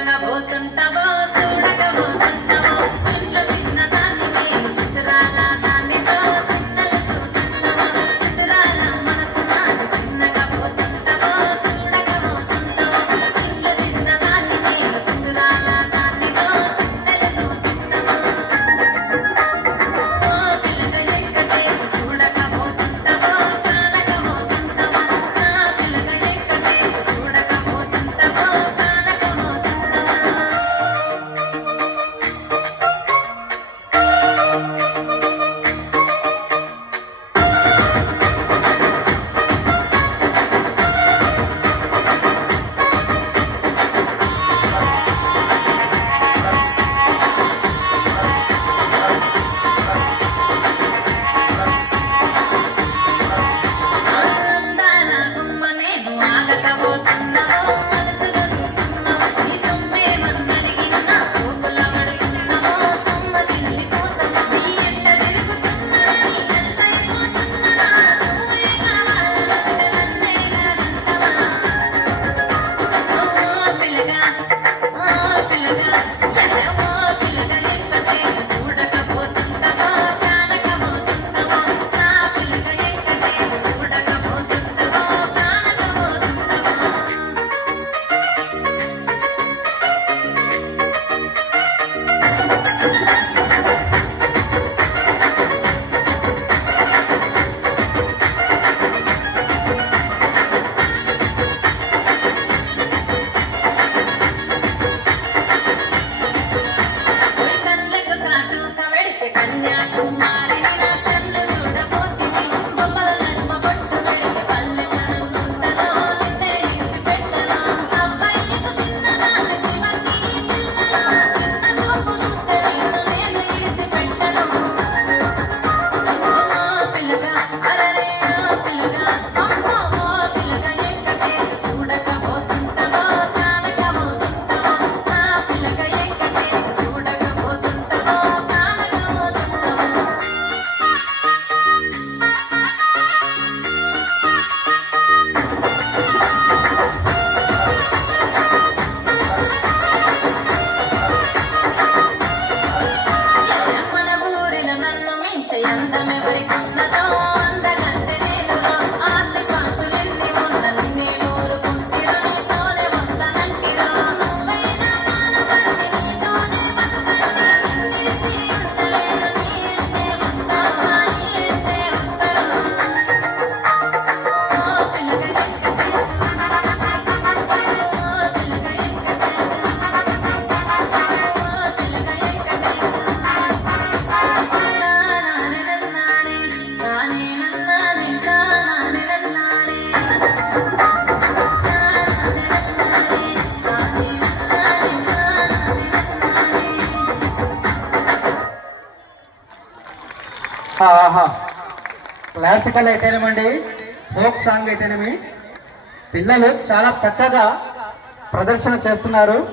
తగబోతుంటావో Kanyakumari Cuéntame, maricona, ఆహా. Classical అయితేనేమండి? Folk song అయితేనేమి? పిల్లలు చాలా చక్కగా ప్రదర్శన చేస్తున్నారు.